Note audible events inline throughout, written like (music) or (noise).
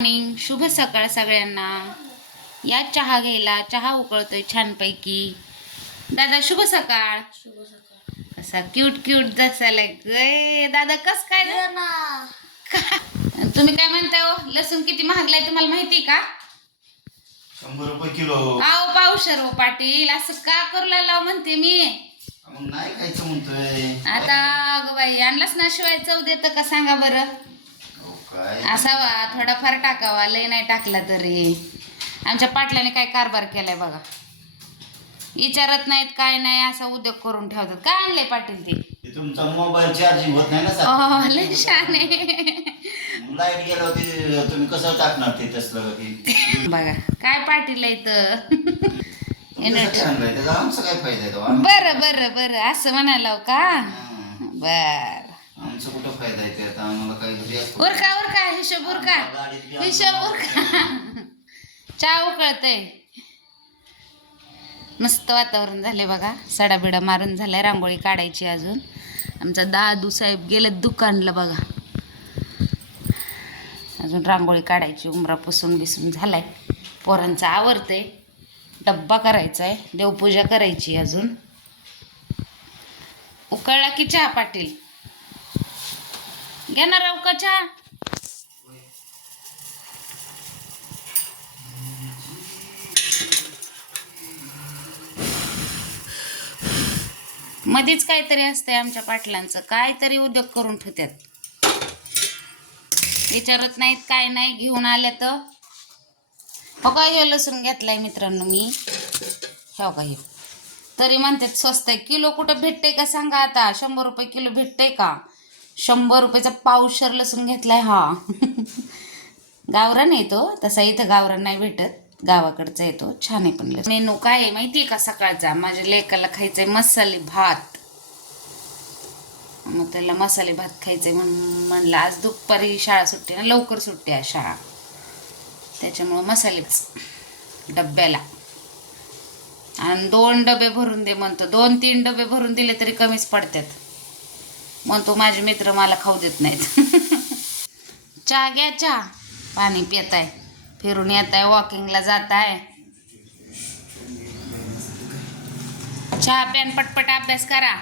Morning शुभ सकाळ सगळ्यांना. या चहा घ्यायला चहा उकळतोय छानपैकी. दादा शुभ सकाळ. असा क्यूट क्यूट दिसायला गे दादा कस काय रे? (laughs) तुम्ही काय म्हणताय हो? लसूण किती महागलाय तुम्हाला माहिती का? शंभर रुपये किलो. आहो पावशर हो पाटील. असं का करू लागला म्हणते मी. मग नाही खायचं म्हणतोय. आता अगं बाई आणलाच ना शिवाय चव देतं का सांगा बरं? असावा थोडाफार टाकावा लय नाही टाकला तरी. आमच्या पाटलाने काय कारभार केलाय बघा. विचारत नाहीत काय नाही असा उद्योग करून ठेवतात. काय आणलंय पाटील ते? तुमचा मोबाईल चार्जिंग होत नाही ना हो लय शाने लाइट गेल्यावर ते तुम्ही कसं टाकणार ते तसलं बघा काय पाटील आहे आहे? आम- बरं बरं बरं. असं म्हणायला हो का. बर. आमचा कुठं फायदा आहे ते? आता आम्हाला काही उरका उरका हिशोब उरका. हिशोब उरका. चहा उकळतय. मस्त वातावरण झाले बघा. सडाबिडा मारून झालाय रांगोळी काढायची अजून. आमचा दादू साहेब गेले दुकानला बघा. अजून रांगोळी काढायची उमरा पुसून बिसून झालाय. पोरांचं आवरतंय. डब्बा करायचा आहे देवपूजा करायची अजून. उकळला की चहा पाटील? घेणार आहो का चहा मध्येच काहीतरी असतंय आमच्या पाटलांचं. काहीतरी उद्योग करून ठेवतात विचारत नाहीत काय नाही घेऊन आले तर. हो का हे लसूण घेतलाय मित्रांनो मी. हो का हे. तरी म्हणतात स्वस्त आहे. किलो कुठं भेटते का सांगा आता? शंभर रुपये किलो भेटते का? शंभर रुपयाचा पावशर लसूण घेतलाय हा. गावरान येतो तसा इथं गावरान नाही भेटत. गावाकडचा येतो छान आहे पण मेनू काय आहे माहिती आहे का सकाळचा? माझ्या लेकाला खायचंय मसाले भात. मग त्याला मसाले भात खायचंय म्हणून म्हणलं आज दुपारी शाळा सुट्टी ना लवकर सुट्टी आहे शाळा. त्याच्यामुळं मसालेच डब्याला. आणि दोन डबे भरून दे म्हणतो. दोन तीन डबे भरून दिले तरी कमीच पडतात. म्हणतो माझे मित्र मला खाऊ देत नाहीत. (laughs) चहा घ्या चहा. पाणी पित आहे फिरून येत आहे वॉकिंगला जात आहे चहा प्यान पटपट अभ्यास करा.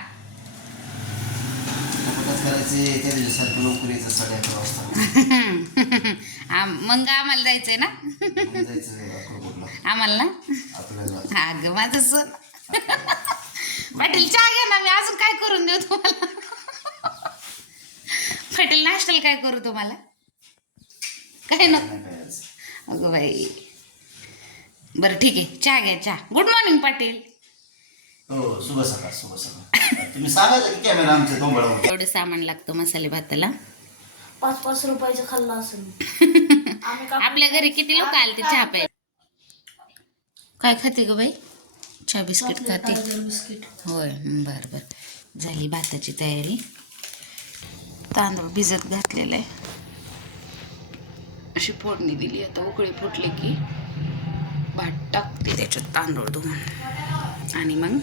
(laughs) मग आम्हाला जायचंय ना? आम्हाला ना? अगं माझं son. (laughs) पाटील चहा घ्या ना मी अजून काय करून देऊ तुम्हाला? पाटील नाश्त्याला काय करू तुम्हाला? काय आज. अगं बाई. बरं ठीक आहे. चहा घ्या चहा. Good morning Patil. हो शुभ सकाळ शुभ सकाळ. तुम्ही सांगायचं की कॅमेरा आमच्या तोंबडावर एवढं सामान लागतं मसाले भाताला. पाच पाच रुपयाचं खाल्लं असेल. आम्ही (laughs) का आपल्या घरी किती लोक आले ते चहा प्यायला? काय खाते ग बाई? चहा बिस्किट खाते. बिस्किट. होय हं, बरं बरं. झाली भाताची तयारी. तांदूळ भिजत घातलेला. आहे अशी फोडणी दिली. आता उकळी फुटली की भात टाकते त्याच्यात तांदूळ धुवून. आणि मग